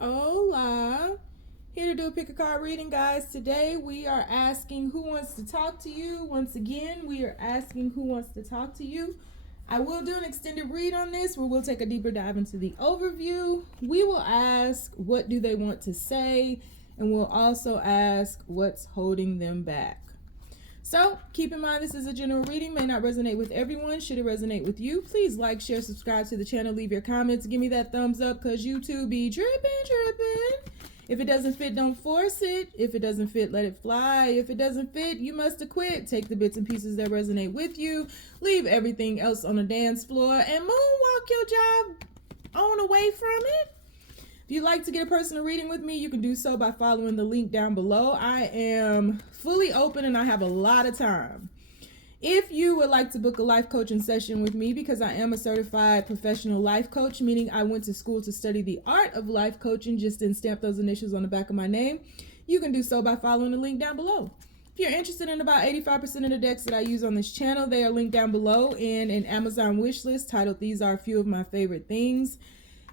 Hola. Here to do a pick a card reading, guys. Today we are asking who wants to talk to you. Once again, we are asking who wants to talk to you. I will do an extended read on this where we'll take a deeper dive into the overview. We will ask what do they want to say, and we'll also ask what's holding them back. So keep in mind this is a general reading, may not resonate with everyone. Should it resonate with you, please like, share, subscribe to the channel, leave your comments, give me that thumbs up because YouTube be tripping. If it doesn't fit, don't force it. If it doesn't fit, let it fly. If it doesn't fit, you must acquit. Take the bits and pieces that resonate with you, leave everything else on the dance floor, and moonwalk your job on away from it. If you'd like to get a personal reading with me, you can do so by following the link down below. I am fully open and I have a lot of time. If you would like to book a life coaching session with me, because I am a certified professional life coach, meaning I went to school to study the art of life coaching, just didn't stamp those initials on the back of my name, you can do so by following the link down below. If you're interested in about 85% of the decks that I use on this channel, they are linked down below in an Amazon wish list titled These Are a Few of My Favorite Things.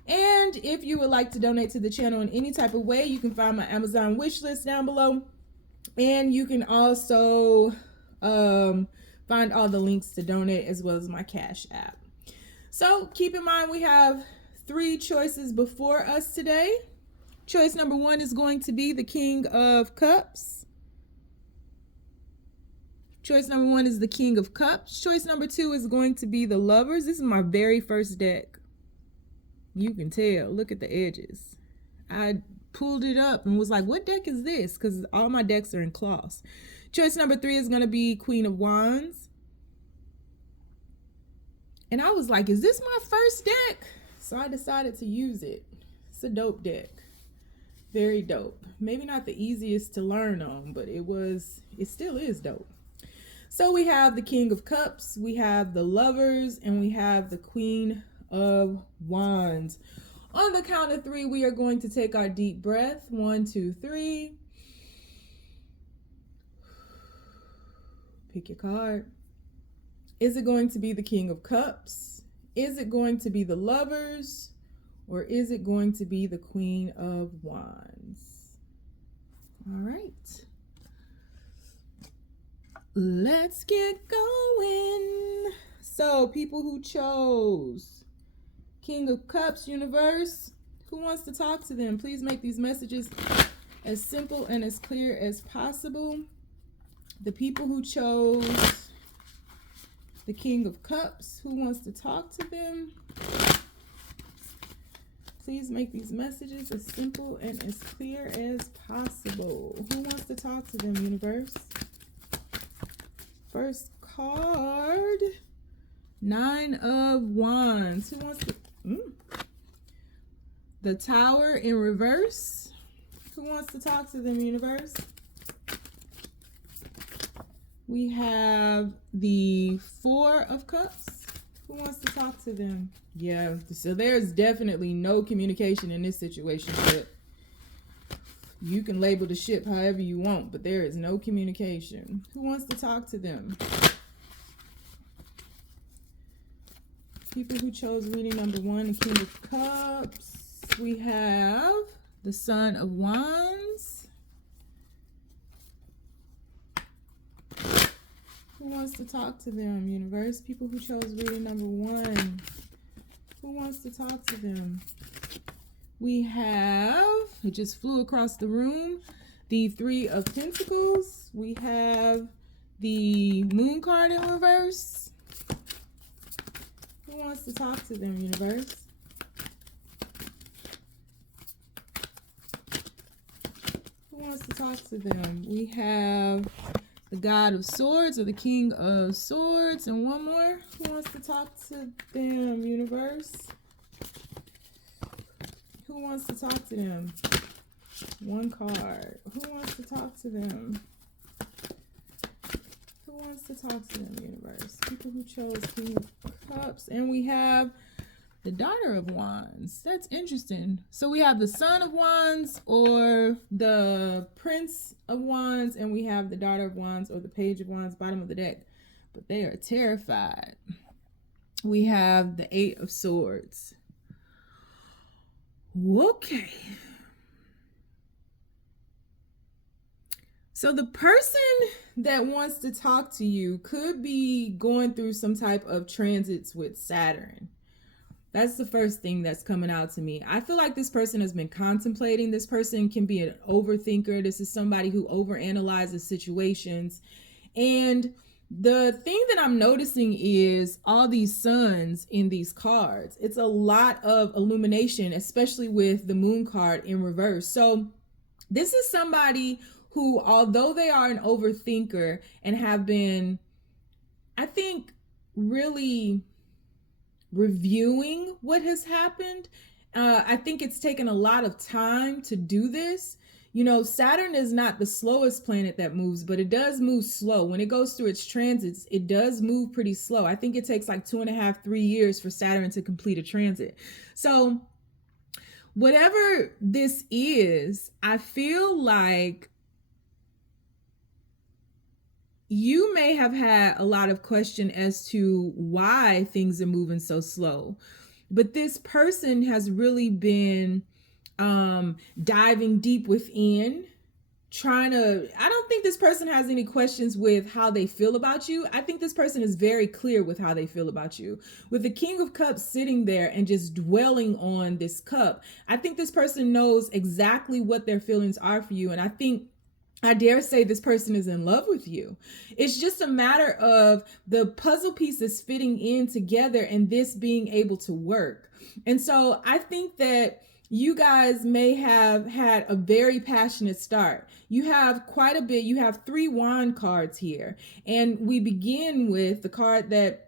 And if you would like to donate to the channel in any type of way, you can find my Amazon wish list down below. And you can also find all the links to donate as well as my Cash app. So keep in mind we have 3 choices before us today. Choice number 1 is going to be the King of Cups. Choice number 1 is the King of Cups. Choice number 2 is going to be the Lovers. This is my very first deck. You can tell, look at the edges. I pulled it up and was like, what deck is this? Because all my decks are in cloths. Choice number 3 is going to be Queen of Wands. And I was like, is this my first deck? So I decided to use it. It's a dope deck. Very dope. Maybe not the easiest to learn on, but it still is dope. So we have the King of Cups, we have the Lovers, and we have the Queen of Wands. On the count of 3, we are going to take our deep breath. 1, 2, 3. Pick your card. Is it going to be the King of Cups? Is it going to be the Lovers? Or is it going to be the Queen of Wands? All right. Let's get going. So, people who chose King of Cups, universe, who wants to talk to them? Please make these messages as simple and as clear as possible. The people who chose the King of Cups, who wants to talk to them? Please make these messages as simple and as clear as possible. Who wants to talk to them, universe? First card, 9 of Wands. Who wants to... The Tower in reverse. Who wants to talk to them, universe? We have the 4 of Cups. Who wants to talk to them? Yeah, so there's definitely no communication in this situation, but you can label the ship however you want, but there is no communication. Who wants to talk to them? People who chose reading number 1, the King of Cups. We have the Son of Wands. Who wants to talk to them, universe? People who chose reading number 1. Who wants to talk to them? We have, it just flew across the room, the 3 of Pentacles. We have the Moon card in reverse. Who wants to talk to them, universe? Who wants to talk to them? We have the God of Swords or the King of Swords. And one more. Who wants to talk to them, universe? Who wants to talk to them? 1 card. Who wants to talk to them? Who wants to talk to them, universe? People who chose King of Cups. And we have the Daughter of Wands. That's interesting. So we have the Son of Wands or the Prince of Wands, and we have the Daughter of Wands or the Page of Wands, bottom of the deck. But they are terrified. We have the 8 of Swords. Okay. So the person that wants to talk to you could be going through some type of transits with Saturn. That's the first thing that's coming out to me. I feel like this person has been contemplating. This person can be an overthinker. This is somebody who overanalyzes situations. And the thing that I'm noticing is all these suns in these cards. It's a lot of illumination, especially with the moon card in reverse. So this is somebody who, although they are an overthinker and have been, I think, really reviewing what has happened, I think it's taken a lot of time to do this. You know, Saturn is not the slowest planet that moves, but it does move slow. When it goes through its transits, it does move pretty slow. I think it takes like 2.5, 3 years for Saturn to complete a transit. So whatever this is, I feel like you may have had a lot of question as to why things are moving so slow. But this person has really been diving deep within, I don't think this person has any questions with how they feel about you. I think this person is very clear with how they feel about you. With the King of Cups sitting there and just dwelling on this cup, I think this person knows exactly what their feelings are for you. And I dare say this person is in love with you. It's just a matter of the puzzle pieces fitting in together and this being able to work. And so I think that you guys may have had a very passionate start. You have quite a bit. You have 3 wand cards here. And we begin with the card that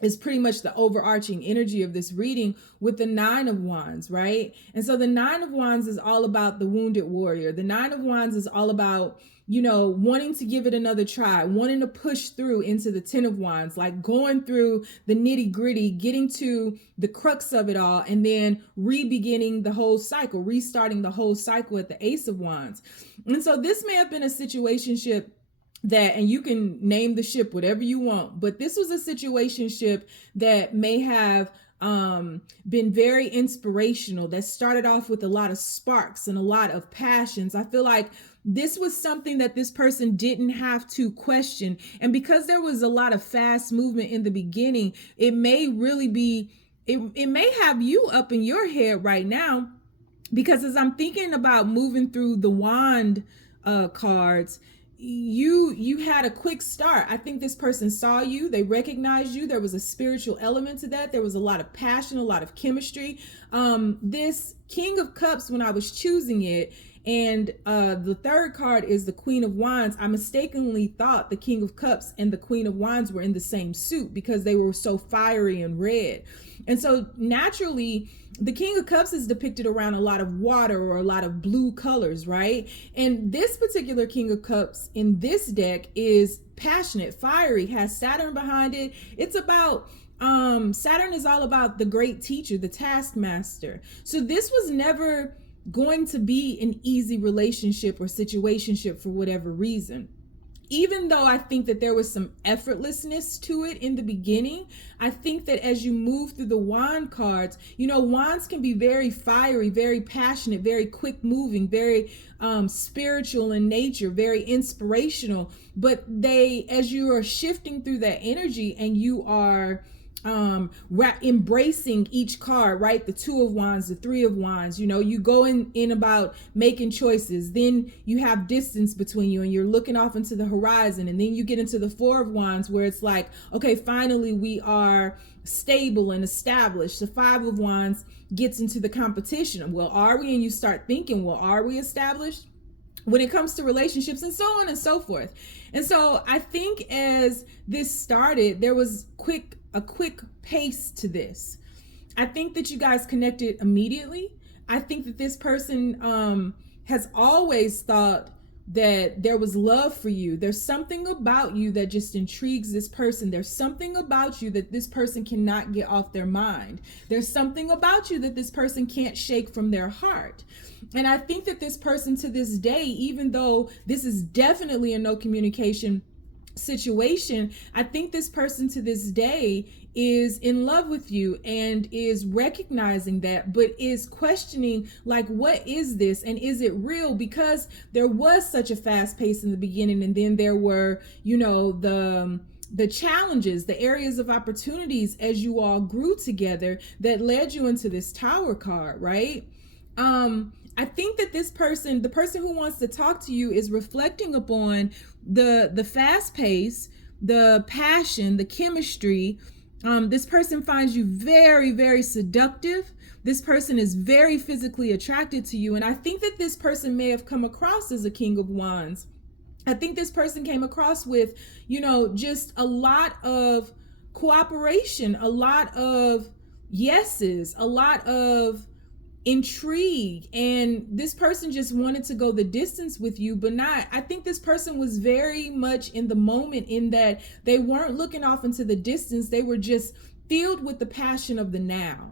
is pretty much the overarching energy of this reading with the 9 of Wands, right? And so the 9 of Wands is all about the wounded warrior. The 9 of Wands is all about, you know, wanting to give it another try, wanting to push through into the 10 of Wands, like going through the nitty gritty, getting to the crux of it all, and then re-beginning the whole cycle, restarting the whole cycle at the Ace of Wands. And so this may have been a situationship that, and you can name the ship whatever you want, but this was a situationship that may have been very inspirational, that started off with a lot of sparks and a lot of passions. I feel like this was something that this person didn't have to question. And because there was a lot of fast movement in the beginning, it may really be, it may have you up in your head right now, because as I'm thinking about moving through the wand cards, you had a quick start. I think this person saw you, they recognized you. There was a spiritual element to that. There was a lot of passion, a lot of chemistry. This King of Cups, when I was choosing it, and the third card is the Queen of Wands, I mistakenly thought the King of Cups and the Queen of Wands were in the same suit because they were so fiery and red. And so naturally, the King of Cups is depicted around a lot of water or a lot of blue colors, right? And this particular King of Cups in this deck is passionate, fiery, has Saturn behind it. It's about, Saturn is all about the great teacher, the taskmaster. So this was never going to be an easy relationship or situationship for whatever reason. Even though I think that there was some effortlessness to it in the beginning, I think that as you move through the wand cards, you know, wands can be very fiery, very passionate, very quick moving, very spiritual in nature, very inspirational. But they, as you are shifting through that energy and you are embracing each card, right? The 2 of Wands, the 3 of Wands, you know, you go in about making choices. Then you have distance between you and you're looking off into the horizon. And then you get into the 4 of Wands where it's like, okay, finally we are stable and established. The 5 of Wands gets into the competition. Well, are we? And you start thinking, well, are we established when it comes to relationships, and so on and so forth. And so I think as this started, there was a quick pace to this. I think that you guys connected immediately. I think that this person has always thought that there was love for you. There's something about you that just intrigues this person. There's something about you that this person cannot get off their mind. There's something about you that this person can't shake from their heart. And I think that this person to this day, even though this is definitely a no communication situation, I think this person to this day is in love with you and is recognizing that, but is questioning, like, what is this and is it real? Because there was such a fast pace in the beginning, and then there were, you know, the challenges, the areas of opportunities as you all grew together that led you into this Tower card, right? I think that this person, the person who wants to talk to you, is reflecting upon the fast pace, the passion, the chemistry. This person finds you very, very seductive. This person is very physically attracted to you. And I think that this person may have come across as a King of Wands. I think this person came across with, you know, just a lot of cooperation, a lot of yeses, a lot of intrigue, and this person just wanted to go the distance with you, but not, I think this person was very much in the moment, in that they weren't looking off into the distance. They were just filled with the passion of the now.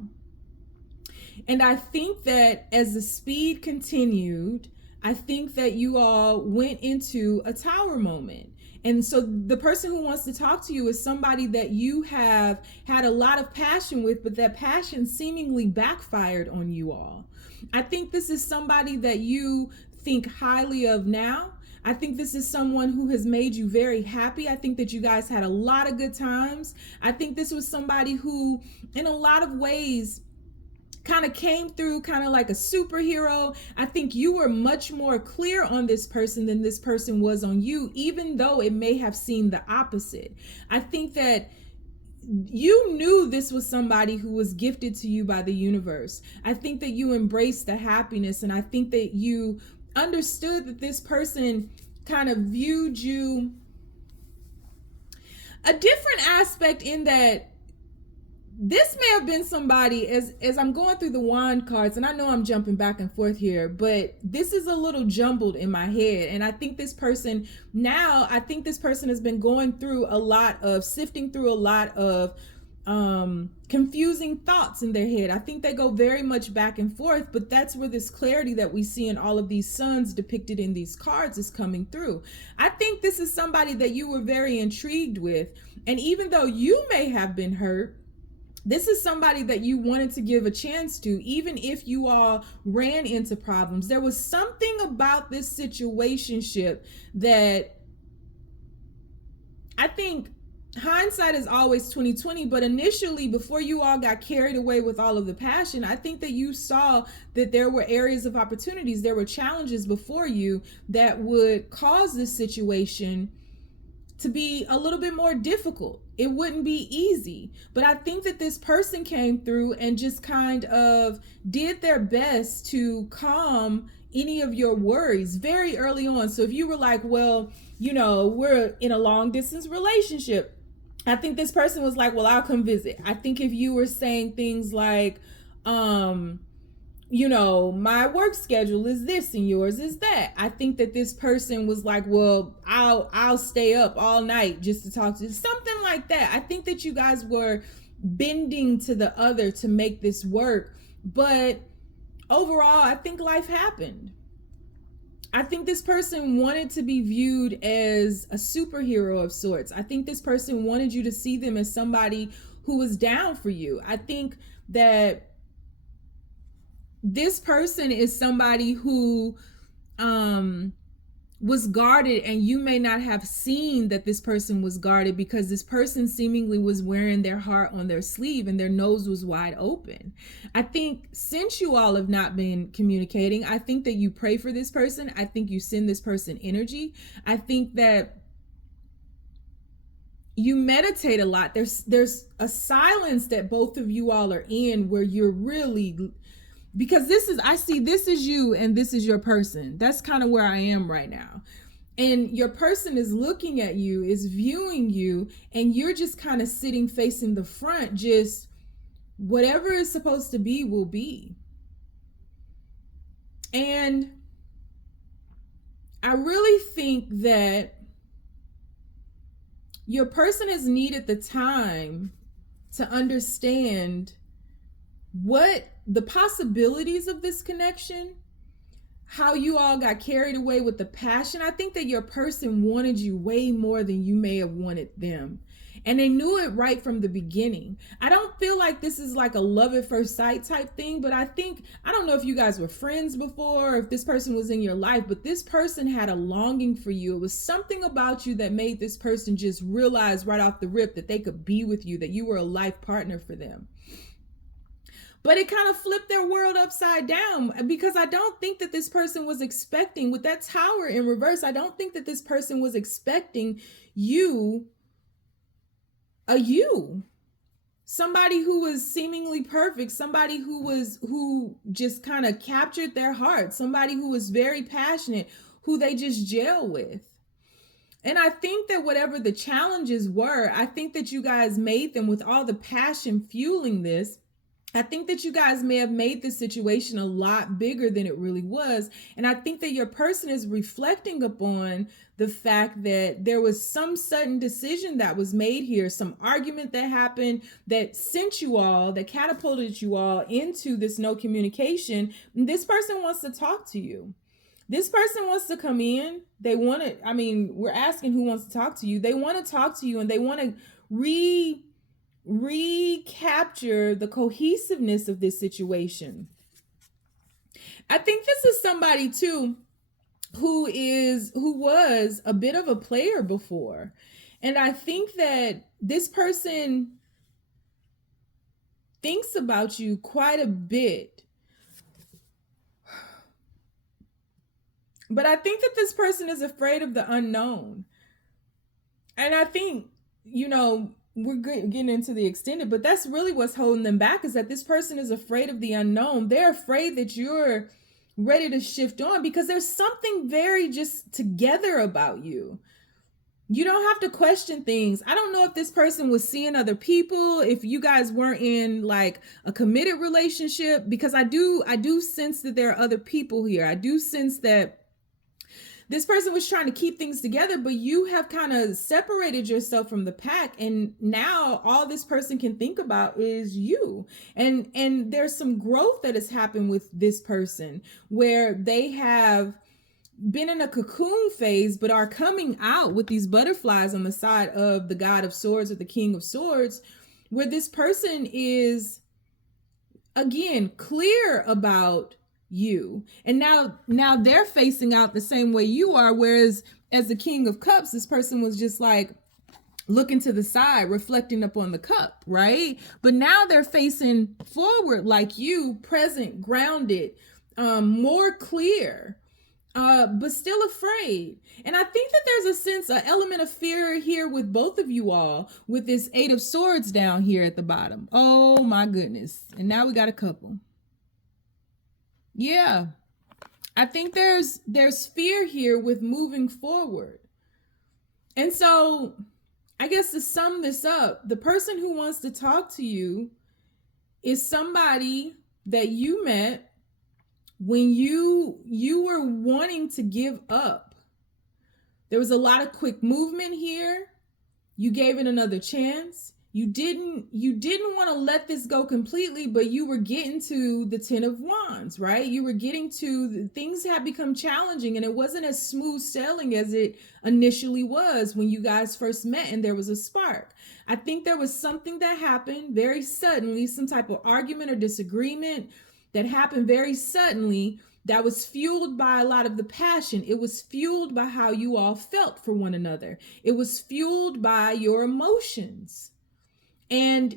And I think that as the speed continued, I think that you all went into a Tower moment. And so the person who wants to talk to you is somebody that you have had a lot of passion with, but that passion seemingly backfired on you all. I think this is somebody that you think highly of now. I think this is someone who has made you very happy. I think that you guys had a lot of good times. I think this was somebody who, in a lot of ways, kind of came through kind of like a superhero. I think you were much more clear on this person than this person was on you, even though it may have seemed the opposite. I think that you knew this was somebody who was gifted to you by the universe. I think that you embraced the happiness, and I think that you understood that this person kind of viewed you a different aspect, in that this may have been somebody, as I'm going through the wand cards, and I know I'm jumping back and forth here, but this is a little jumbled in my head. And I think this person has been going through a lot of, sifting through a lot of confusing thoughts in their head. I think they go very much back and forth, but that's where this clarity that we see in all of these suns depicted in these cards is coming through. I think this is somebody that you were very intrigued with. And even though you may have been hurt, this is somebody that you wanted to give a chance to, even if you all ran into problems. There was something about this situationship that, I think, hindsight is always 2020, but initially, before you all got carried away with all of the passion, I think that you saw that there were areas of opportunities, there were challenges before you that would cause this situation to be a little bit more difficult. It wouldn't be easy, but I think that this person came through and just kind of did their best to calm any of your worries very early on. So if you were like, well, you know, we're in a long distance relationship, I think this person was like, well, I'll come visit. I think if you were saying things like, you know, my work schedule is this and yours is that, I think that this person was like, well, I'll stay up all night just to talk to you, something like that. I think that you guys were bending to the other to make this work, but overall, I think life happened. I think this person wanted to be viewed as a superhero of sorts. I think this person wanted you to see them as somebody who was down for you. I think that this person is somebody who was guarded, and you may not have seen that this person was guarded, because this person seemingly was wearing their heart on their sleeve and their nose was wide open. I think since you all have not been communicating, I think that you pray for this person. I think you send this person energy. I think that you meditate a lot. There's a silence that both of you all are in, where you're really, because I see this is you and this is your person. That's kind of where I am right now. And your person is looking at you, is viewing you, and you're just kind of sitting facing the front, just whatever is supposed to be will be. And I really think that your person has needed the time to understand what the possibilities of this connection, how you all got carried away with the passion. I think that your person wanted you way more than you may have wanted them. And they knew it right from the beginning. I don't feel like this is like a love at first sight type thing, but I don't know if you guys were friends before, or if this person was in your life, but this person had a longing for you. It was something about you that made this person just realize right off the rip that they could be with you, that you were a life partner for them. But it kind of flipped their world upside down, because I don't think that this person was expecting, with that Tower in reverse, I don't think that this person was expecting you, somebody who was seemingly perfect, somebody who just kind of captured their heart, somebody who was very passionate, who they just gel with. And I think that whatever the challenges were, I think that you guys made them with all the passion fueling this. I think that you guys may have made this situation a lot bigger than it really was. And I think that your person is reflecting upon the fact that there was some sudden decision that was made here, some argument that happened that sent you all, that catapulted you all into this no communication. And this person wants to talk to you. This person wants to come in. They want to, we're asking who wants to talk to you. They want to talk to you, and they want to recapture the cohesiveness of this situation. I think this is somebody too who was a bit of a player before. And I think that this person thinks about you quite a bit. But I think that this person is afraid of the unknown. And I think, we're getting into the extended, but that's really what's holding them back, is that this person is afraid of the unknown. They're afraid that you're ready to shift on, because there's something very just together about you. You don't have to question things. I don't know if this person was seeing other people, if you guys weren't in like a committed relationship, because I do sense that there are other people here. I do sense that this person was trying to keep things together, but you have kind of separated yourself from the pack. And now all this person can think about is you. And there's some growth that has happened with this person, where they have been in a cocoon phase, but are coming out with these butterflies on the side of the God of Swords or the King of Swords, where this person is, again, clear about you. And now they're facing out the same way you are, whereas as the King of Cups, this person was just like looking to the side, reflecting upon the cup, right? But now they're facing forward like you, present, grounded, more clear, but still afraid. And I think that there's a sense, an element of fear here with both of you all, with this Eight of Swords down here at the bottom. Oh my goodness. And now we got a couple. Yeah, I think there's fear here with moving forward. And so I guess to sum this up, the person who wants to talk to you is somebody that you met when you were wanting to give up. There was a lot of quick movement here. You gave it another chance. You didn't want to let this go completely, but you were getting to the Ten of Wands, right? You were getting to, things had become challenging, and it wasn't as smooth sailing as it initially was when you guys first met and there was a spark. I think there was something that happened very suddenly, some type of argument or disagreement that happened very suddenly, that was fueled by a lot of the passion. It was fueled by how you all felt for one another. It was fueled by your emotions. And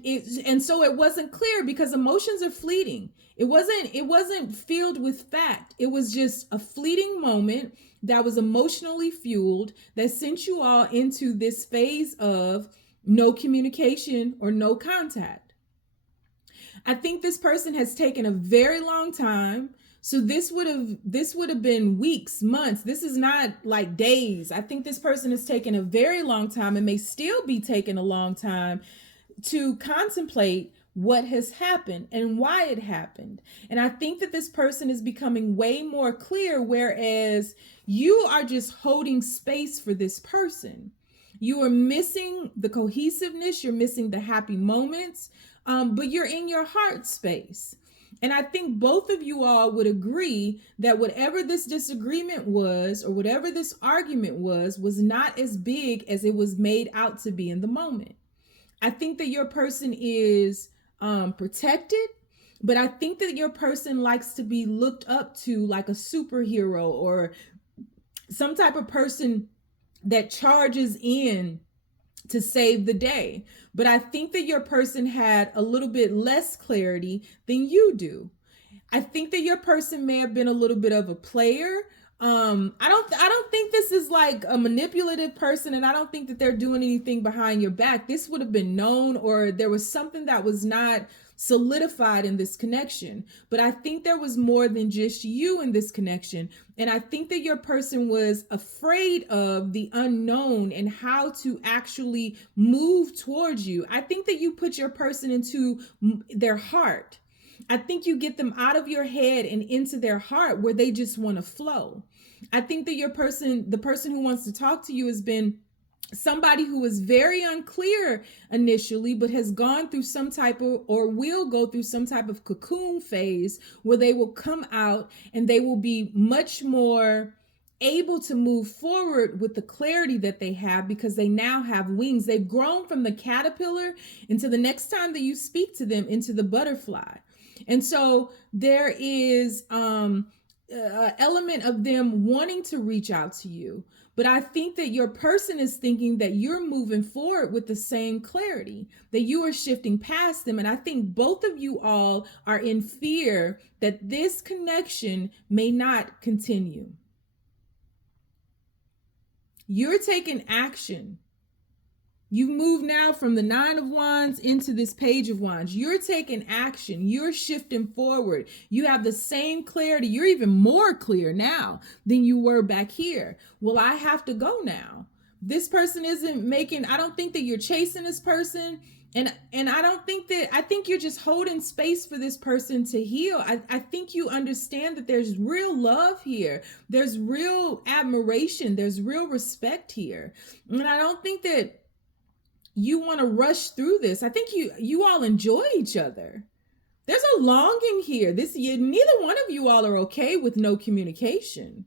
so it wasn't clear, because emotions are fleeting. It wasn't filled with fact. It was just a fleeting moment that was emotionally fueled, that sent you all into this phase of no communication or no contact. I think this person has taken a very long time. So this would have been weeks, months. This is not like days. I think this person has taken a very long time, and may still be taking a long time, to contemplate what has happened and why it happened. And I think that this person is becoming way more clear, whereas you are just holding space for this person. You are missing the cohesiveness, you're missing the happy moments, but you're in your heart space. And I think both of you all would agree that whatever this disagreement was, or whatever this argument was not as big as it was made out to be in the moment. I think that your person is protected, but I think that your person likes to be looked up to like a superhero or some type of person that charges in to save the day. But I think that your person had a little bit less clarity than you do. I think that your person may have been a little bit of a player. I don't think this is like a manipulative person, and I don't think that they're doing anything behind your back. This would have been known, or there was something that was not solidified in this connection. But I think there was more than just you in this connection. And I think that your person was afraid of the unknown and how to actually move towards you. I think that you put your person into their heart. I think you get them out of your head and into their heart where they just want to flow. I think that your person, the person who wants to talk to you, has been somebody who was very unclear initially, but has gone through some type of, or will go through some type of cocoon phase where they will come out and they will be much more able to move forward with the clarity that they have because they now have wings. They've grown from the caterpillar into the next time that you speak to them into the butterfly. And so there is an element of them wanting to reach out to you. But I think that your person is thinking that you're moving forward with the same clarity, that you are shifting past them. And I think both of you all are in fear that this connection may not continue. You're taking action. You've moved now from the 9 of Wands into this Page of Wands. You're taking action. You're shifting forward. You have the same clarity. You're even more clear now than you were back here. Well, I have to go now. This person isn't making, I don't think that you're chasing this person. And I don't think that, I think you're just holding space for this person to heal. I think you understand that there's real love here. There's real admiration. There's real respect here. And I don't think that you want to rush through this. I think you all enjoy each other. There's a longing here. Neither one of you all are okay with no communication.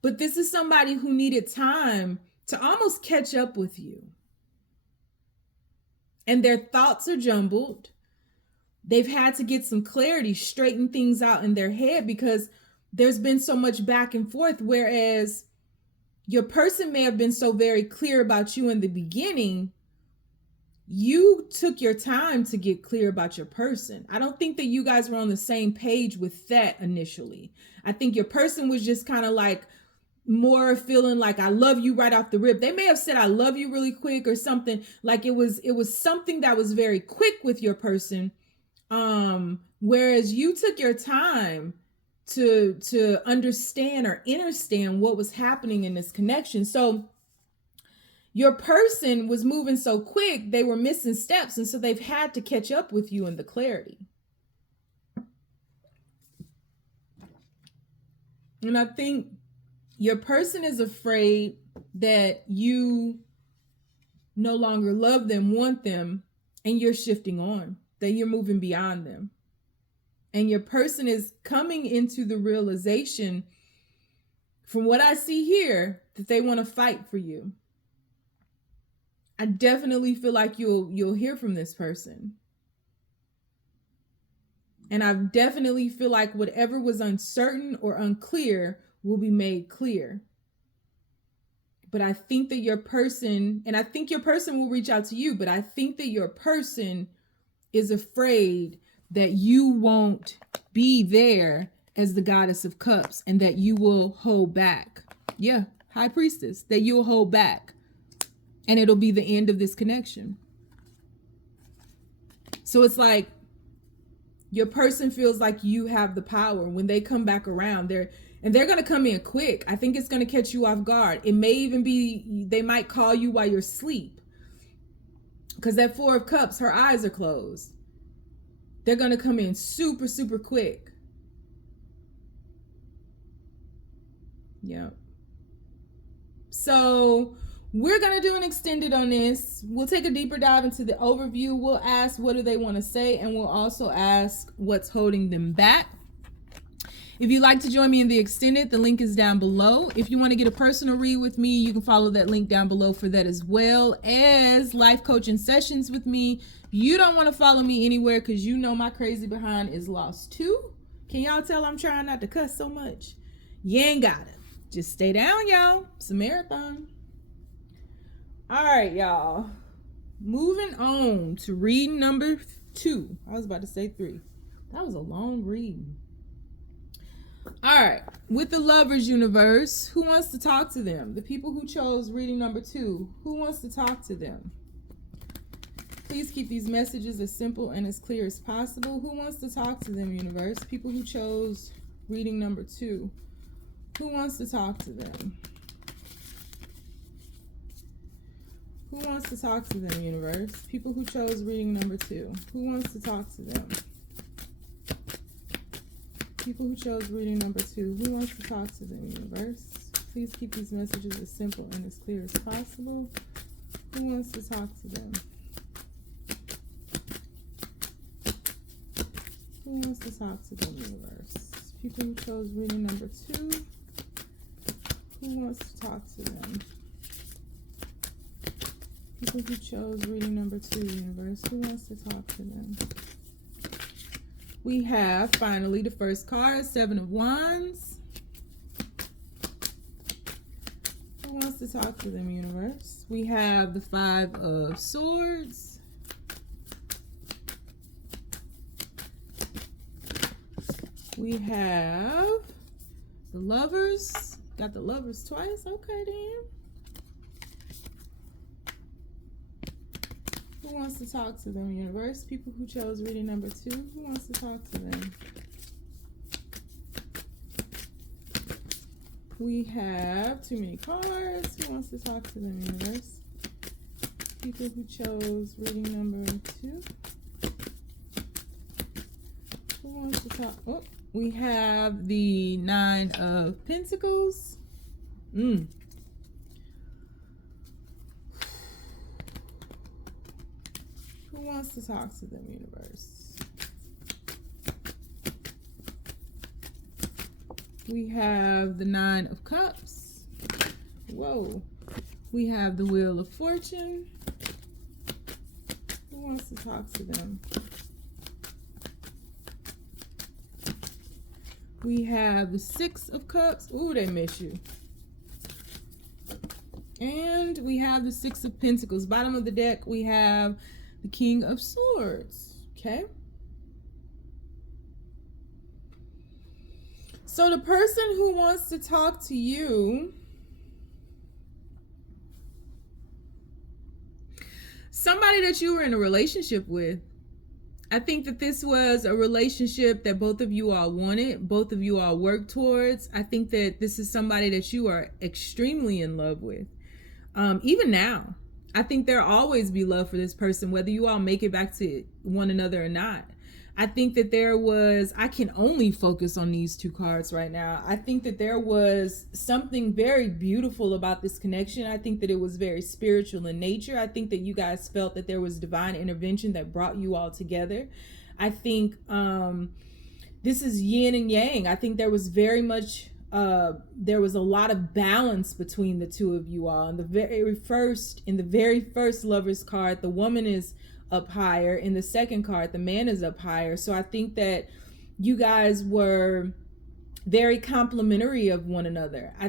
But this is somebody who needed time to almost catch up with you. And their thoughts are jumbled. They've had to get some clarity, straighten things out in their head because there's been so much back and forth. Whereas your person may have been so very clear about you in the beginning, you took your time to get clear about your person. I don't think that you guys were on the same page with that initially. I think your person was just kind of like more feeling like I love you right off the rip. They may have said I love you really quick or something. Like it was something that was very quick with your person. Whereas you took your time to understand or understand what was happening in this connection. So your person was moving so quick, they were missing steps. And so they've had to catch up with you in the clarity. And I think your person is afraid that you no longer love them, want them, and you're shifting on, that you're moving beyond them. And your person is coming into the realization, from what I see here, that they want to fight for you. I definitely feel like you'll hear from this person. And I definitely feel like whatever was uncertain or unclear will be made clear. But I think that your person, and I think your person will reach out to you, but I think that your person is afraid that you won't be there as the Goddess of Cups and that you will hold back. Yeah, High Priestess, that you'll hold back. And it'll be the end of this connection. So it's like your person feels like you have the power. When they come back around, they're going to come in quick. I think it's going to catch you off guard. It may even be, they might call you while you're asleep. Because that 4 of Cups, her eyes are closed. They're going to come in super, super quick. Yeah. So we're going to do an extended on this. We'll take a deeper dive into the overview. We'll ask what do they want to say, and we'll also ask what's holding them back. If you'd like to join me in the extended, the link is down below. If you want to get a personal read with me, you can follow that link down below for that, as well as life coaching sessions with me. You don't want to follow me anywhere because you know my crazy behind is lost too. Can y'all tell I'm trying not to cuss so much? You ain't got it. Just stay down, y'all. It's a marathon. All right, y'all. Moving on to reading number 2. I was about to say 3. That was a long read. All right, with the Lovers universe, who wants to talk to them? The people who chose reading number 2, who wants to talk to them? Please keep these messages as simple and as clear as possible. Who wants to talk to them, universe? People who chose reading number 2, who wants to talk to them? Who wants to talk to them, universe? People who chose reading number 2, who wants to talk to them? People who chose reading number 2, who wants to talk to them, universe? Please keep these messages as simple and as clear as possible. Who wants to talk to them? Who wants to talk to them, universe? People who chose reading number 2, who wants to talk to them? People who chose reading number 2, universe, who wants to talk to them? We have, finally, the first card, 7 of Wands. Who wants to talk to them, universe? We have the 5 of Swords. We have the Lovers. Got the Lovers twice. Okay, then. Who wants to talk to them, universe? People who chose reading number 2, who wants to talk to them? We have too many cards. Who wants to talk to them, universe? People who chose reading number 2. Who wants to talk? Oh, we have the 9 of Pentacles. Who wants to talk to them, universe? We have the 9 of Cups. Whoa. We have the Wheel of Fortune. Who wants to talk to them? We have the 6 of Cups. Ooh, they miss you. And we have the 6 of Pentacles. Bottom of the deck, we have the King of Swords. Okay. So the person who wants to talk to you, somebody that you were in a relationship with. I think that this was a relationship that both of you all wanted, both of you all worked towards. I think that this is somebody that you are extremely in love with. Even now, I think there'll always be love for this person, whether you all make it back to one another or not. I think that I can only focus on these 2 cards right now. I think that there was something very beautiful about this connection. I think that it was very spiritual in nature. I think that you guys felt that there was divine intervention that brought you all together. I think this is yin and yang. I think there was very much, there was a lot of balance between the 2 of you all. In the very first Lovers card, the woman is up higher. In the second card, the man is up higher. So I think that you guys were very complimentary of one another. I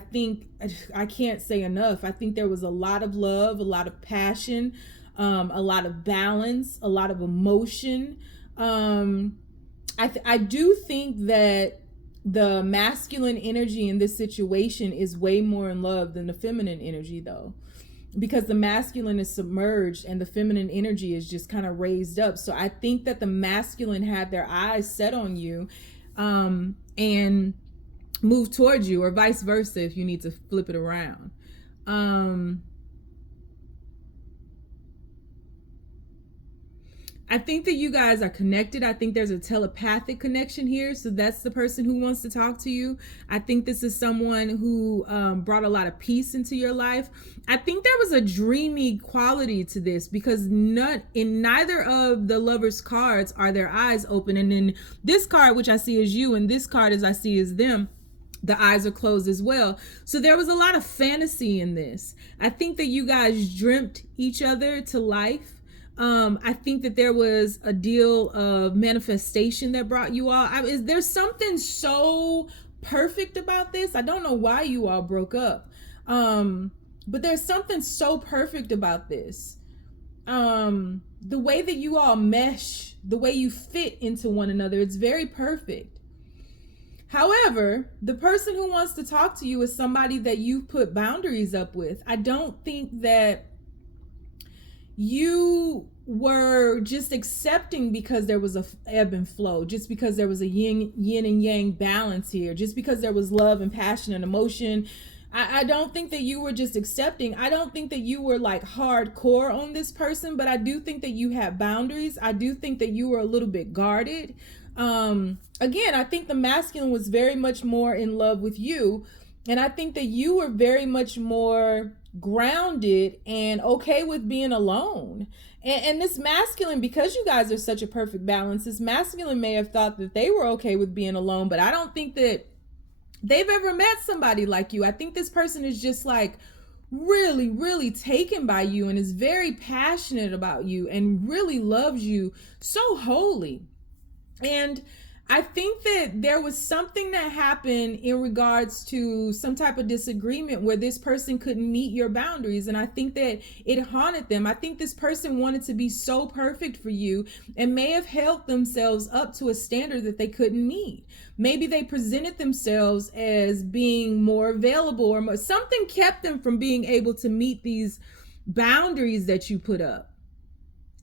can't say enough. I think there was a lot of love, a lot of passion, a lot of balance, a lot of emotion. I do think that the masculine energy in this situation is way more in love than the feminine energy, though, because the masculine is submerged and the feminine energy is just kind of raised up. So I think that the masculine had their eyes set on you and moved towards you, or vice versa if you need to flip it around. I think that you guys are connected. I think there's a telepathic connection here. So that's the person who wants to talk to you. I think this is someone who brought a lot of peace into your life. I think there was a dreamy quality to this, because in neither of the Lovers cards are their eyes open. And in this card, which I see as you, and this card as I see as them, the eyes are closed as well. So there was a lot of fantasy in this. I think that you guys dreamt each other to life. I think that there was a deal of manifestation that brought you all. There's something so perfect about this. I don't know why you all broke up. But there's something so perfect about this. The way that you all mesh, the way you fit into one another, it's very perfect. However, the person who wants to talk to you is somebody that you've put boundaries up with. I don't think that you were just accepting because there was a ebb and flow, just because there was a yin and yang balance here, just because there was love and passion and emotion. I don't think that you were just accepting. I don't think that you were like hardcore on this person, but I do think that you had boundaries. I do think that you were a little bit guarded. Again, I think the masculine was very much more in love with you. And I think that you were very much more grounded and okay with being alone. And this masculine, because you guys are such a perfect balance, this masculine may have thought that they were okay with being alone, but I don't think that they've ever met somebody like you. I think this person is just like really, really taken by you and is very passionate about you and really loves you so wholly. And I think that there was something that happened in regards to some type of disagreement where this person couldn't meet your boundaries. And I think that it haunted them. I think this person wanted to be so perfect for you and may have held themselves up to a standard that they couldn't meet. Maybe they presented themselves as being more available, or more, something kept them from being able to meet these boundaries that you put up,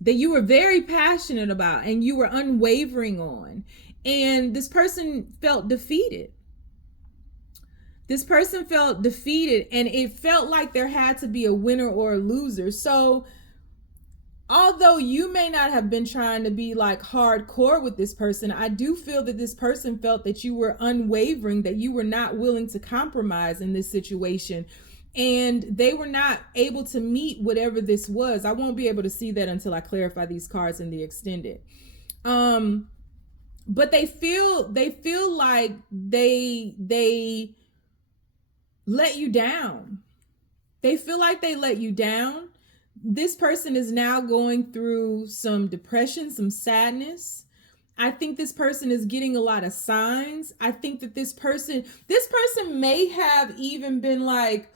that you were very passionate about and you were unwavering on. And this person felt defeated. This person felt defeated, and it felt like there had to be a winner or a loser. So although you may not have been trying to be like hardcore with this person, I do feel that this person felt that you were unwavering, that you were not willing to compromise in this situation. And they were not able to meet whatever this was. I won't be able to see that until I clarify these cards in the extended. But they feel like they let you down. They feel like they let you down. This person is now going through some depression, some sadness. I think this person is getting a lot of signs. I think that this person may have even been like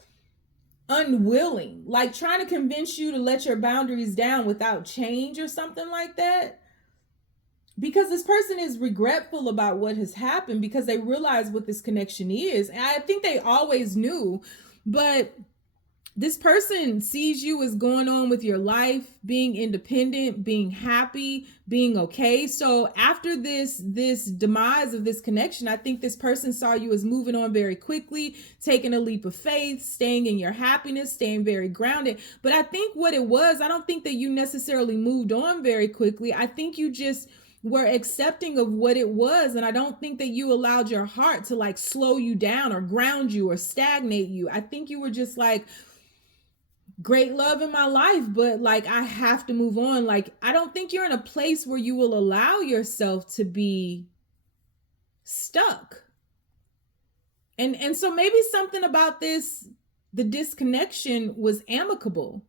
unwilling, like trying to convince you to let your boundaries down without change or something like that. Because this person is regretful about what has happened because they realize what this connection is. And I think they always knew, but this person sees you as going on with your life, being independent, being happy, being okay. So after this demise of this connection, I think this person saw you as moving on very quickly, taking a leap of faith, staying in your happiness, staying very grounded. But I think what it was, I don't think that you necessarily moved on very quickly. I think you just were accepting of what it was. And I don't think that you allowed your heart to like slow you down or ground you or stagnate you. I think you were just like, great love in my life, but like, I have to move on. Like, I don't think you're in a place where you will allow yourself to be stuck. And so maybe something about this, the disconnection was amicable.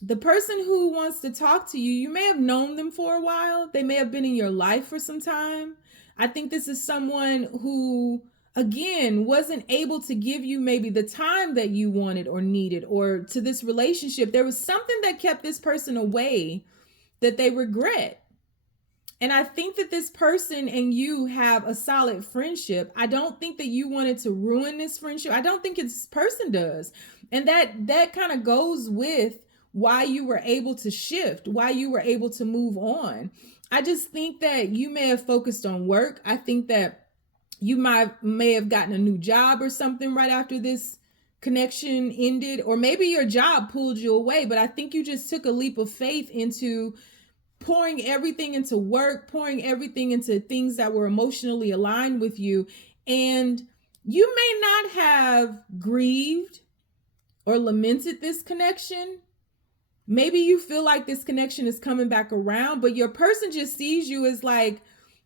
The person who wants to talk to you, you may have known them for a while. They may have been in your life for some time. I think this is someone who, again, wasn't able to give you maybe the time that you wanted or needed, or to this relationship. There was something that kept this person away that they regret. And I think that this person and you have a solid friendship. I don't think that you wanted to ruin this friendship. I don't think this person does. And that kind of goes with why you were able to shift, why you were able to move on. I just think that you may have focused on work. I think that you may have gotten a new job or something right after this connection ended, or maybe your job pulled you away, but I think you just took a leap of faith into pouring everything into work, pouring everything into things that were emotionally aligned with you. And you may not have grieved or lamented this connection. Maybe you feel like this connection is coming back around, but your person just sees you as like,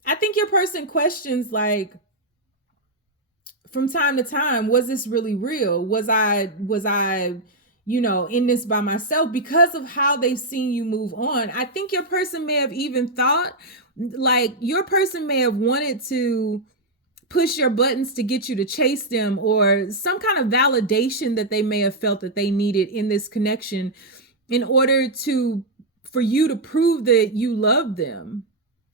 I think your person questions, like, from time to time, was this really real? Was I, in this by myself? Because of how they've seen you move on. I think your person may have even thought, like, your person may have wanted to push your buttons to get you to chase them, or some kind of validation that they may have felt that they needed in this connection in order for you to prove that you love them.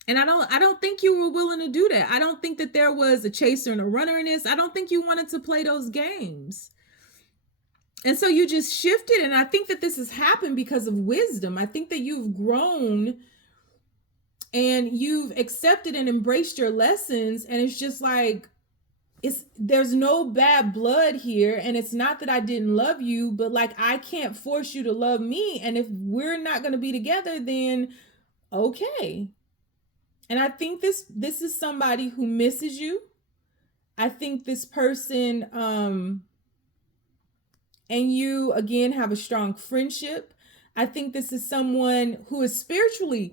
And I don't think you were willing to do that. I don't think that there was a chaser and a runner in this. I don't think you wanted to play those games. And so you just shifted. And I think that this has happened because of wisdom. I think that you've grown and you've accepted and embraced your lessons. And it's just like, there's no bad blood here. And it's not that I didn't love you, but like, I can't force you to love me. And if we're not going to be together, then okay. And I think this is somebody who misses you. I think this person and you, again, have a strong friendship. I think this is someone who is spiritually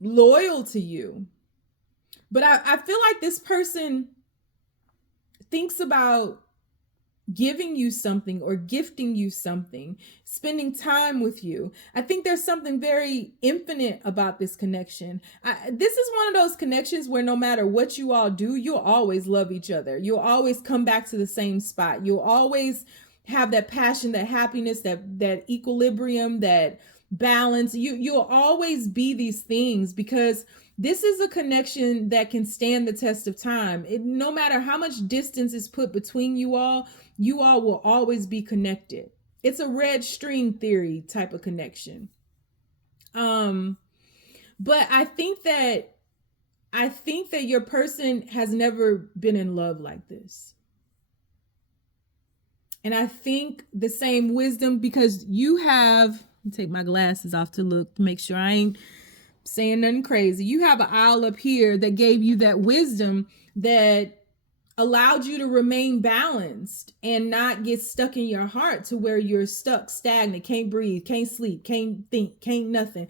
loyal to you. But I feel like this person thinks about giving you something or gifting you something, spending time with you. I think there's something very infinite about this connection. This is one of those connections where no matter what you all do, you'll always love each other. You'll always come back to the same spot. You'll always have that passion, that happiness, that equilibrium, that balance. You'll always be these things, because this is a connection that can stand the test of time. No matter how much distance is put between you all will always be connected. It's a red string theory type of connection. But I think that your person has never been in love like this. And I think the same wisdom, because you have, let me take my glasses off to look, to make sure I ain't saying nothing crazy. You have an owl up here that gave you that wisdom that allowed you to remain balanced and not get stuck in your heart to where you're stuck, stagnant, can't breathe, can't sleep, can't think, can't nothing.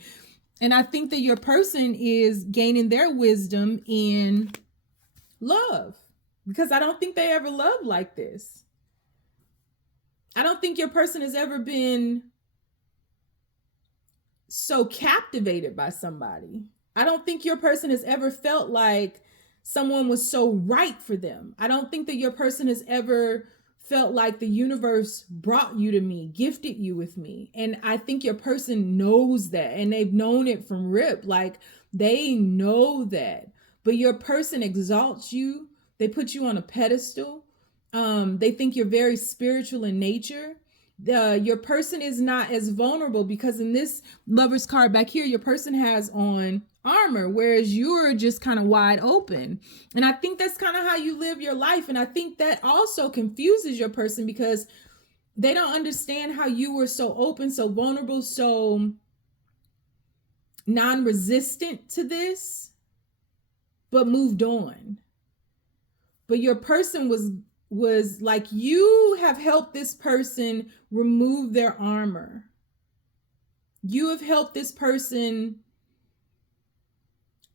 And I think that your person is gaining their wisdom in love, because I don't think they ever loved like this. I don't think your person has ever been so captivated by somebody. I don't think your person has ever felt like someone was so right for them. I don't think that your person has ever felt like the universe brought you to me, gifted you with me. And I think your person knows that, and they've known it from rip. Like, they know that. But your person exalts you. They put you on a pedestal. They think you're very spiritual in nature. Your person is not as vulnerable, because in this Lover's card back here, your person has on armor, whereas you're just kind of wide open. And I think that's kind of how you live your life. And I think that also confuses your person, because they don't understand how you were so open, so vulnerable, so non-resistant to this, but moved on. But your person was like, you have helped this person remove their armor. You have helped this person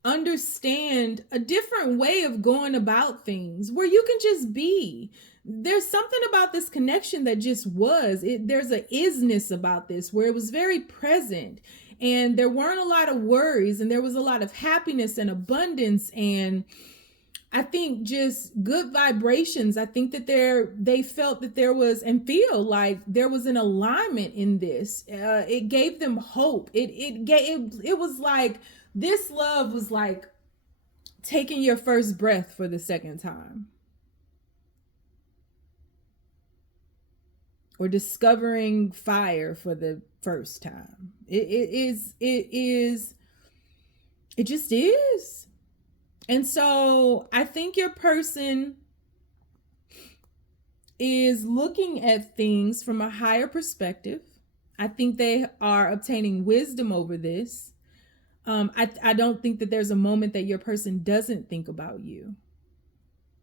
understand a different way of going about things, where you can just be. There's something about this connection that just was. There's a isness about this, where it was very present, and there weren't a lot of worries, and there was a lot of happiness and abundance, and I think just good vibrations. I think that they felt that there was, and feel like there was an alignment in this. It gave them hope. It was like, this love was like taking your first breath for the second time, or discovering fire for the first time. It just is. And so I think your person is looking at things from a higher perspective. I think they are obtaining wisdom over this. I don't think that there's a moment that your person doesn't think about you.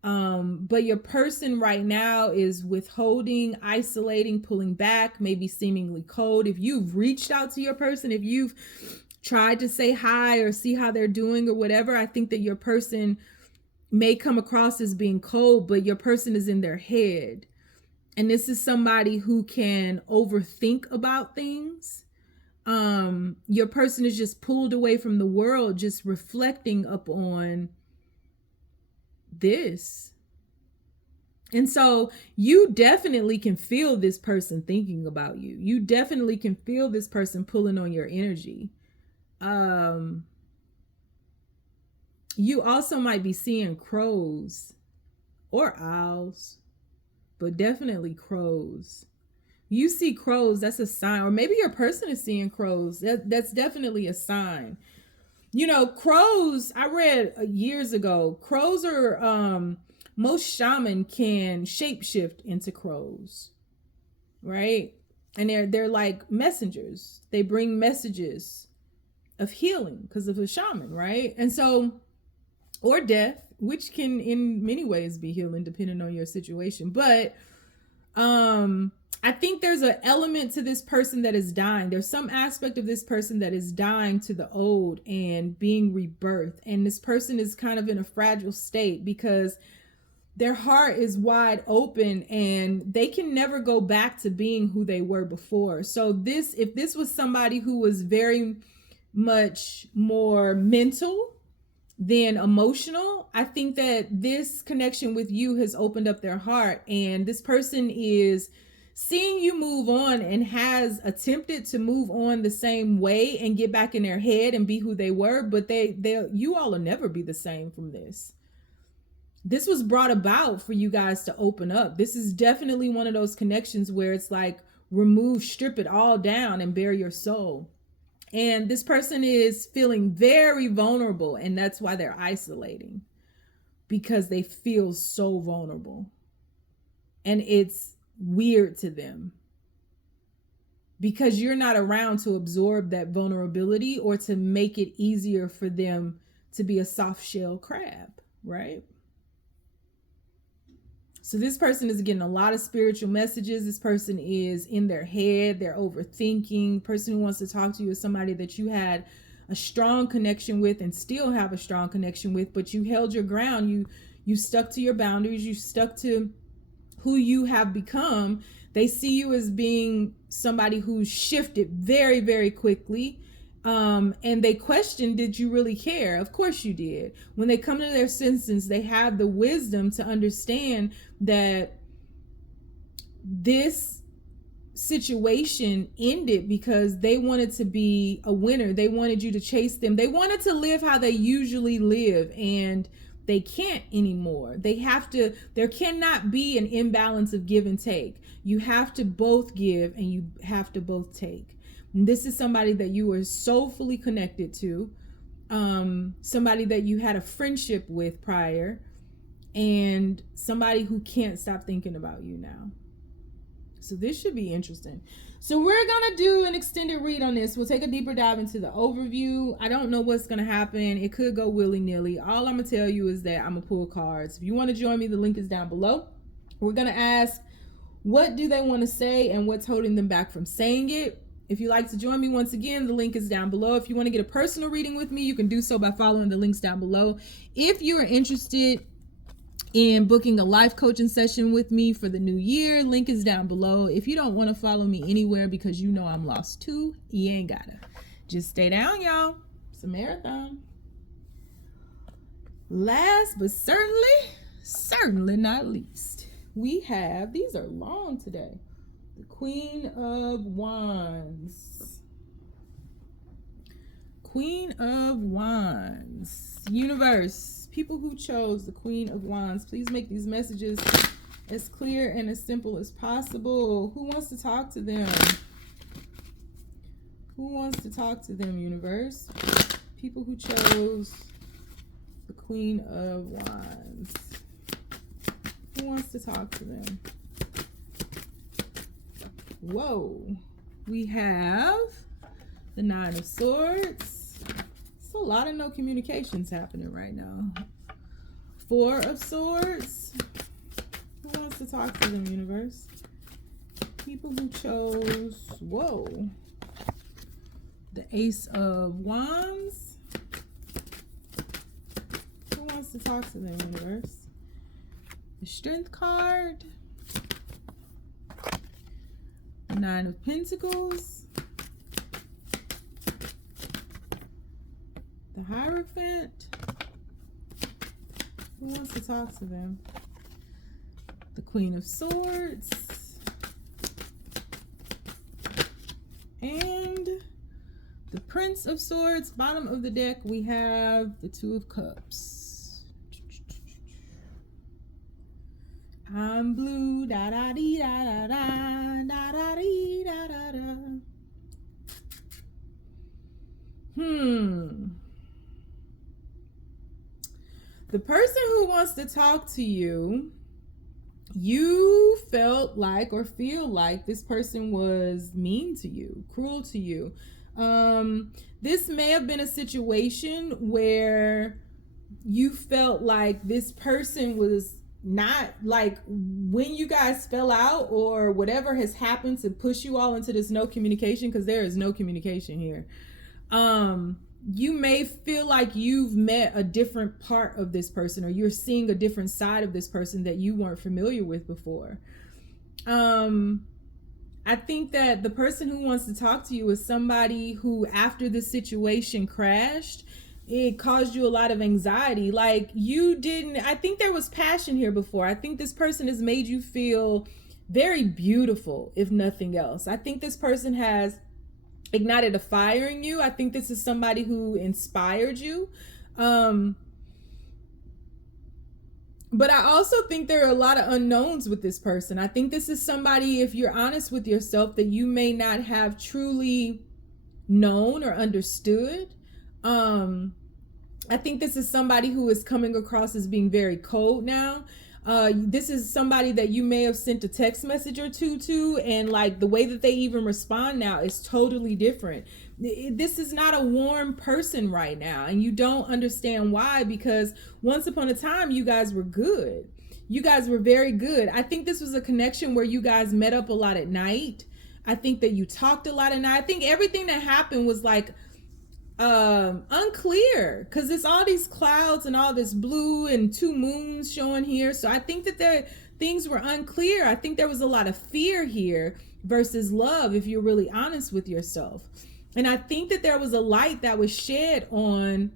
But your person right now is withholding, isolating, pulling back, maybe seemingly cold. If you've reached out to your person, if you've tried to say hi or see how they're doing or whatever, I think that your person may come across as being cold, but your person is in their head. And this is somebody who can overthink about things. Your person is just pulled away from the world, just reflecting upon this. And so you definitely can feel this person thinking about you. You definitely can feel this person pulling on your energy. You also might be seeing crows or owls, but definitely crows. You see crows, that's a sign. Or maybe your person is seeing crows. That's definitely a sign. You know, crows, I read years ago, crows are, most shaman can shapeshift into crows, right? And they're like messengers. They bring messages of healing because of a shaman, right? And so, or death, which can in many ways be healing depending on your situation. But I think there's an element to this person that is dying. There's some aspect of this person that is dying to the old and being rebirthed. And this person is kind of in a fragile state because their heart is wide open and they can never go back to being who they were before. So if this was somebody who was very much more mental than emotional, I think that this connection with you has opened up their heart, and this person is seeing you move on and has attempted to move on the same way and get back in their head and be who they were, but you all will never be the same from this. This was brought about for you guys to open up. This is definitely one of those connections where it's like strip it all down and bare your soul. And this person is feeling very vulnerable, and that's why they're isolating, because they feel so vulnerable. And it's weird to them because you're not around to absorb that vulnerability or to make it easier for them to be a soft shell crab, right? So this person is getting a lot of spiritual messages. This person is in their head. They're overthinking. The person who wants to talk to you is somebody that you had a strong connection with and still have a strong connection with, but you held your ground. You stuck to your boundaries. You stuck to who you have become. They see you as being somebody who's shifted very, very quickly. And they question, did you really care? Of course you did. When they come to their senses, they have the wisdom to understand that this situation ended because they wanted to be a winner. They wanted you to chase them. They wanted to live how they usually live, and they can't anymore. There cannot be an imbalance of give and take. You have to both give and you have to both take. And this is somebody that you are soulfully connected to, somebody that you had a friendship with prior, and somebody who can't stop thinking about you now. So this should be interesting. So we're going to do an extended read on this. We'll take a deeper dive into the overview. I don't know what's going to happen. It could go willy-nilly. All I'm going to tell you is that I'm going to pull cards. If you want to join me, the link is down below. We're going to ask, what do they want to say and what's holding them back from saying it? If you'd like to join me, once again, the link is down below. If you want to get a personal reading with me, you can do so by following the links down below. If you are interested in booking a life coaching session with me for the new year, link is down below. If you don't want to follow me anywhere because you know I'm lost too, you ain't gotta. Just stay down, y'all. It's a marathon. Last but certainly not least, we have, these are long today, the Queen of Wands. Queen of Wands. Universe, people who chose the Queen of Wands, please make these messages as clear and as simple as possible. Who wants to talk to them? Who wants to talk to them, universe? People who chose the Queen of Wands. Who wants to talk to them? Whoa. We have the Nine of Swords. It's a lot of no communications happening right now. Four of Swords. Who wants to talk to them, universe? People who chose, whoa, the Ace of Wands. Who wants to talk to them, universe? The Strength card. The Nine of Pentacles. The Hierophant. Who wants to talk to them? The Queen of Swords. And the Prince of Swords. Bottom of the deck, we have the Two of Cups. I'm blue, da da dee da da da da da dee da da da. The person who wants to talk to you, you felt like or feel like this person was mean to you, cruel to you. This may have been a situation where you felt like this person was not, like, when you guys fell out or whatever has happened to push you all into this no communication, because there is no communication here. You may feel like you've met a different part of this person, or you're seeing a different side of this person that you weren't familiar with before. I think that the person who wants to talk to you is somebody who, after this situation crashed, it caused you a lot of anxiety. Like, you didn't, I think there was passion here before. I think this person has made you feel very beautiful, if nothing else. I think this person has ignited a fire in you. I think this is somebody who inspired you. But I also think there are a lot of unknowns with this person. I think this is somebody, if you're honest with yourself, that you may not have truly known or understood. I think this is somebody who is coming across as being very cold now. This is somebody that you may have sent a text message or two to, and like the way that they even respond now is totally different. This is not a warm person right now, and you don't understand why, because once upon a time you guys were good. You guys were very good. I think this was a connection where you guys met up a lot at night. I think that you talked a lot at night. I think everything that happened was like unclear, because it's all these clouds and all this blue and two moons showing here. So I think that things were unclear. I think there was a lot of fear here versus love, if you're really honest with yourself. And I think that there was a light that was shed on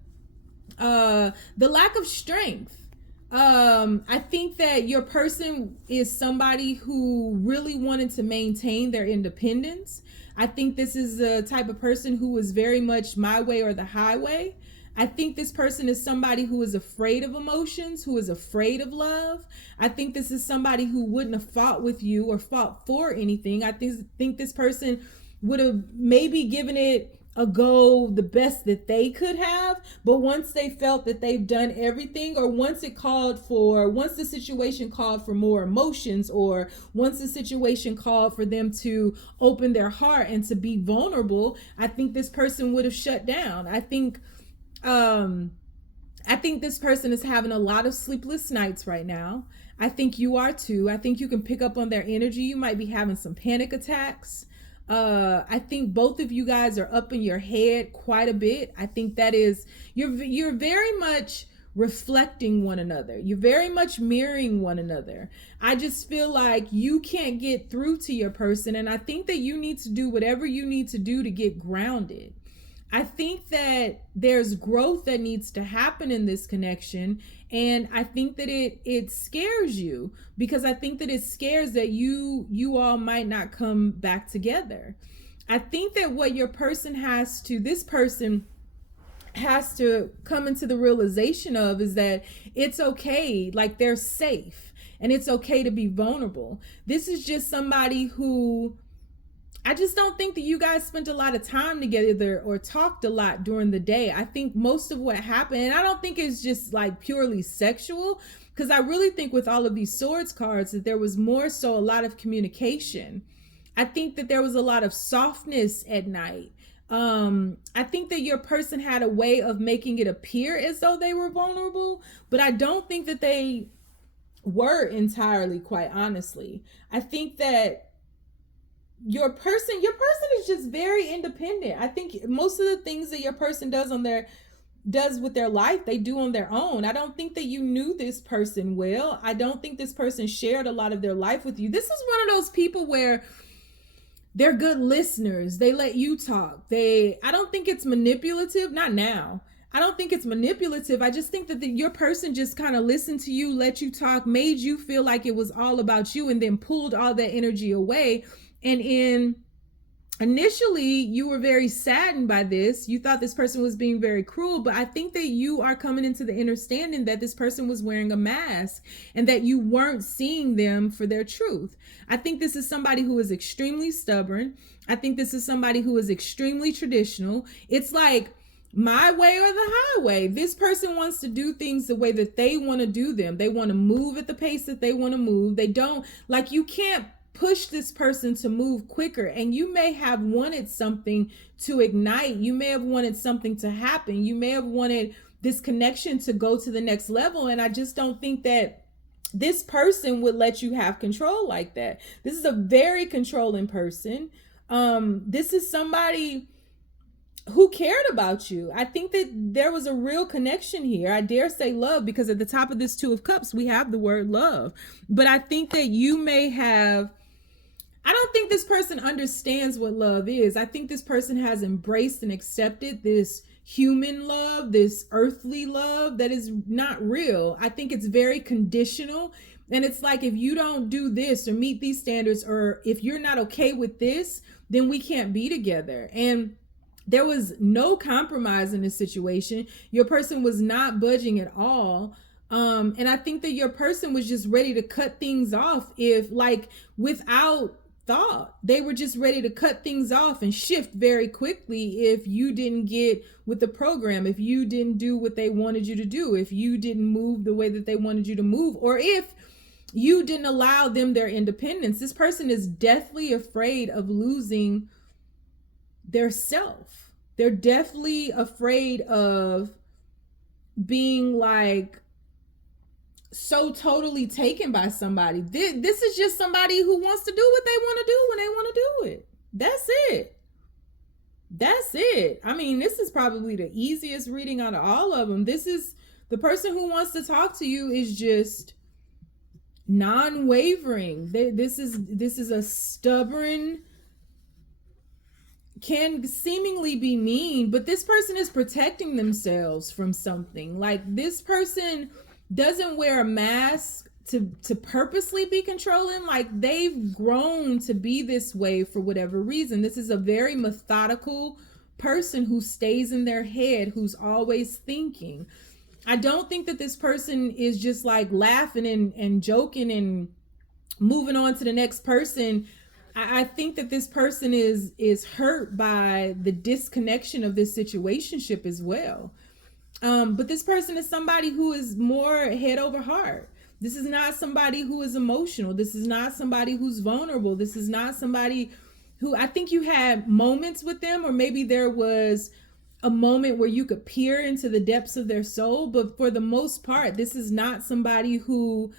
the lack of strength. I think that your person is somebody who really wanted to maintain their independence. I think this is the type of person who is very much my way or the highway. I think this person is somebody who is afraid of emotions, who is afraid of love. I think this is somebody who wouldn't have fought with you or fought for anything. I think this person would have maybe given it a go the best that they could have, but once they felt that they've done everything, or once the situation called for more emotions, or once the situation called for them to open their heart and to be vulnerable, I think this person would have shut down. I think this person is having a lot of sleepless nights right now. I think you are too. I think you can pick up on their energy. You might be having some panic attacks. I think both of you guys are up in your head quite a bit. I think that is, you're very much reflecting one another. You're very much mirroring one another. I just feel like you can't get through to your person, and I think that you need to do whatever you need to do to get grounded. I think that there's growth that needs to happen in this connection, and I think that it scares you, because I think that it scares that you all might not come back together. I think that what this person has to come into the realization of is that it's okay, like they're safe, and it's okay to be vulnerable. This is just somebody who, I just don't think that you guys spent a lot of time together or talked a lot during the day. I think most of what happened, and I don't think it's just like purely sexual, because I really think with all of these swords cards that there was more so a lot of communication. I think that there was a lot of softness at night. I think that your person had a way of making it appear as though they were vulnerable, but I don't think that they were entirely, quite honestly. I think that your person is just very independent. I think most of the things that your person does with their life, they do on their own. I don't think that you knew this person well. I don't think this person shared a lot of their life with you. This is one of those people where they're good listeners. They let you talk. I don't think it's manipulative. Not now. I don't think it's manipulative. I just think that your person just kind of listened to you, let you talk, made you feel like it was all about you, and then pulled all that energy away. And initially, you were very saddened by this. You thought this person was being very cruel, but I think that you are coming into the understanding that this person was wearing a mask and that you weren't seeing them for their truth. I think this is somebody who is extremely stubborn. I think this is somebody who is extremely traditional. It's like my way or the highway. This person wants to do things the way that they want to do them. They want to move at the pace that they want to move. They don't, like, you can't push this person to move quicker. And you may have wanted something to ignite. You may have wanted something to happen. You may have wanted this connection to go to the next level. And I just don't think that this person would let you have control like that. This is a very controlling person. This is somebody who cared about you. I think that there was a real connection here. I dare say love, because at the top of this Two of Cups, we have the word love. But I think that you may have, I don't think this person understands what love is. I think this person has embraced and accepted this human love, this earthly love that is not real. I think it's very conditional. And it's like, if you don't do this or meet these standards, or if you're not okay with this, then we can't be together. And there was no compromise in this situation. Your person was not budging at all. And I think that your person was just ready to cut things off, if, like, without thought. They were just ready to cut things off and shift very quickly if you didn't get with the program, if you didn't do what they wanted you to do, if you didn't move the way that they wanted you to move, or if you didn't allow them their independence. This person is deathly afraid of losing their self. They're definitely afraid of being, like, so totally taken by somebody. This is just somebody who wants to do what they want to do when they want to do it. That's it. That's it. I mean, this is probably the easiest reading out of all of them. This is the person who wants to talk to you is just non-wavering. This is a stubborn, can seemingly be mean, but this person is protecting themselves from something. Like, this person doesn't wear a mask to purposely be controlling. Like, they've grown to be this way for whatever reason. This is a very methodical person who stays in their head, who's always thinking. I don't think that this person is just like laughing and joking and moving on to the next person. I think that this person is hurt by the disconnection of this situationship as well. But this person is somebody who is more head over heart. This is not somebody who is emotional. This is not somebody who's vulnerable. This is not somebody who, I think you had moments with them, or maybe there was a moment where you could peer into the depths of their soul. But for the most part, this is not somebody who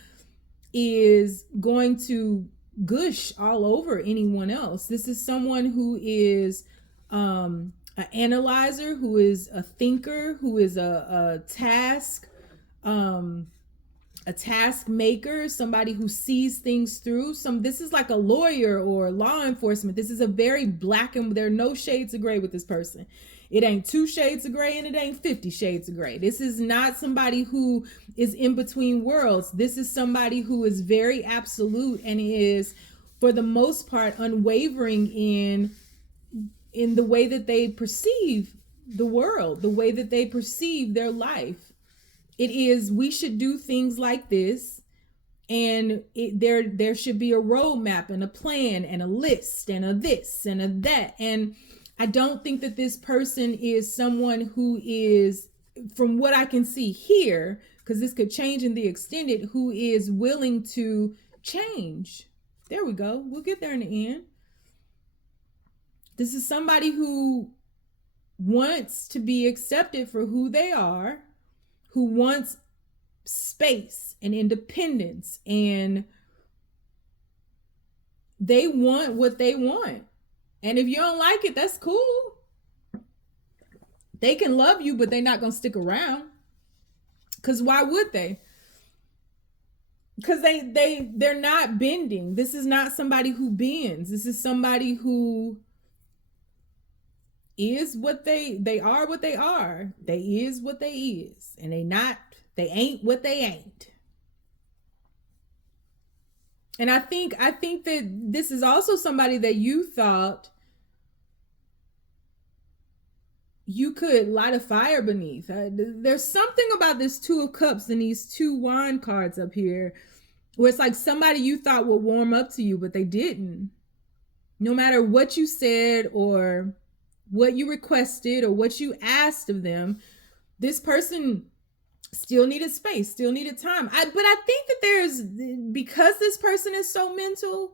is going to gush all over anyone else. This is someone who is an analyzer, who is a thinker, who is a task maker, somebody who sees things through. This is like a lawyer or law enforcement. This is a very black, and there are no shades of gray with this person. It ain't 2 shades of gray and it ain't 50 shades of gray. This is not somebody who is in between worlds. This is somebody who is very absolute and is, for the most part, unwavering in the way that they perceive the world, the way that they perceive their life. It is, we should do things like this, and there should be a roadmap and a plan and a list and a this and a that. And I don't think that this person is someone who is, from what I can see here, because this could change in the extended, who is willing to change. There we go. We'll get there in the end. This is somebody who wants to be accepted for who they are, who wants space and independence, and they want what they want. And if you don't like it, that's cool. They can love you, but they're not going to stick around. Because why would they? Because they're not bending. This is not somebody who bends. This is somebody who is what they are what they are. They is what they is. And they ain't what they ain't. And I think that this is also somebody that you thought you could light a fire beneath. There's something about this Two of Cups and these two wand cards up here where it's like somebody you thought would warm up to you, but they didn't. No matter what you said or what you requested or what you asked of them, this person still needed space, still needed time. But I think that because this person is so mental,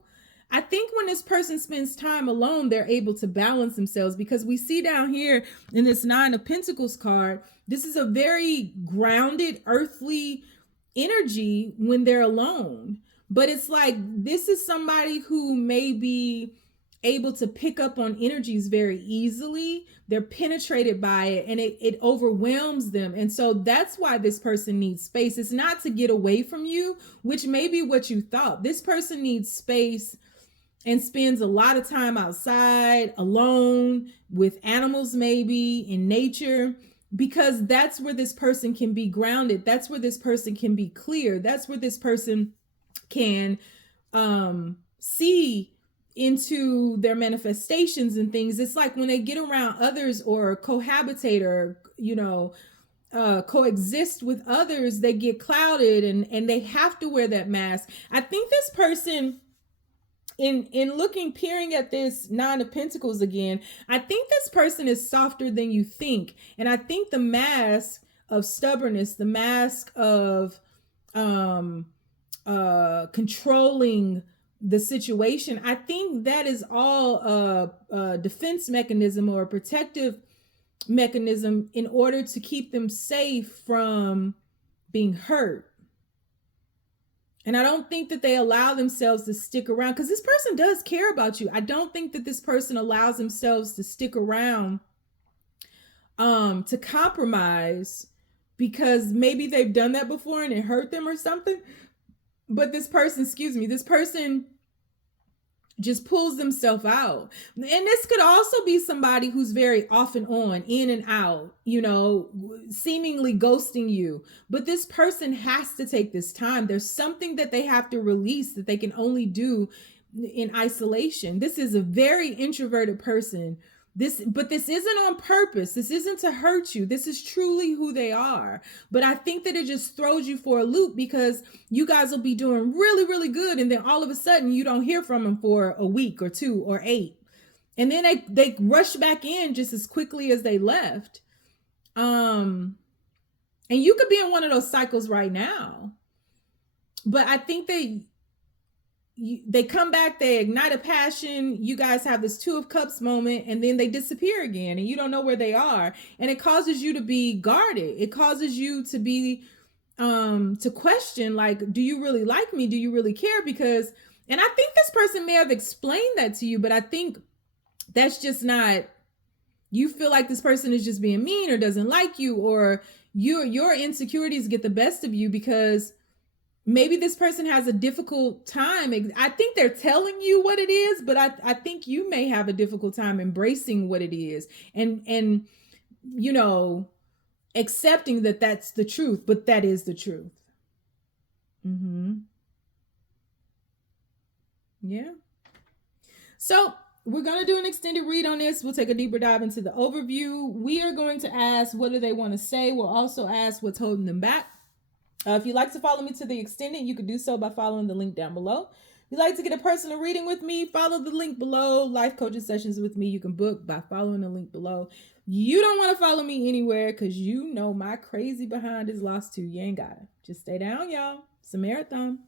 I think when this person spends time alone, they're able to balance themselves, because we see down here in this Nine of Pentacles card, this is a very grounded, earthly energy when they're alone. But it's like, this is somebody who may be able to pick up on energies very easily. They're penetrated by it, and it overwhelms them. And so that's why this person needs space. It's not to get away from you, which may be what you thought. This person needs space and spends a lot of time outside, alone, with animals, maybe in nature, because that's where this person can be grounded. That's where this person can be clear. That's where this person can see into their manifestations and things. It's like when they get around others or cohabitate or, coexist with others, they get clouded and they have to wear that mask. I think this person, in peering at this Nine of Pentacles again, I think this person is softer than you think. And I think the mask of stubbornness, the mask of controlling the situation, I think that is all a defense mechanism or a protective mechanism in order to keep them safe from being hurt. And I don't think that they allow themselves to stick around, because this person does care about you. I don't think that this person allows themselves to stick around to compromise, because maybe they've done that before and it hurt them or something. But this person just pulls themselves out. And this could also be somebody who's very off and on, in and out, seemingly ghosting you. But this person has to take this time. There's something that they have to release that they can only do in isolation. This is a very introverted person. But this isn't on purpose. This isn't to hurt you. This is truly who they are. But I think that it just throws you for a loop, because you guys will be doing really, really good. And then all of a sudden you don't hear from them for a week or 2 or 8. And then they rush back in just as quickly as they left. And you could be in one of those cycles right now. But I think they come back, they ignite a passion, you guys have this Two of Cups moment, and then they disappear again and you don't know where they are. And it causes you to be guarded. It causes you to be to question, like, do you really like me? Do you really care? And I think this person may have explained that to you, but I think that's just not, you feel like this person is just being mean or doesn't like you, or your insecurities get the best of you, because maybe this person has a difficult time. I think they're telling you what it is, but I think you may have a difficult time embracing what it is and accepting that that's the truth, but that is the truth. Yeah. So we're going to do an extended read on this. We'll take a deeper dive into the overview. We are going to ask, what do they want to say? We'll also ask what's holding them back. If you'd like to follow me to the extended, you could do so by following the link down below. If you'd like to get a personal reading with me, follow the link below. Life coaching sessions with me, you can book by following the link below. You don't want to follow me anywhere, because my crazy behind is lost too. You ain't got it. Just stay down, y'all. It's a marathon.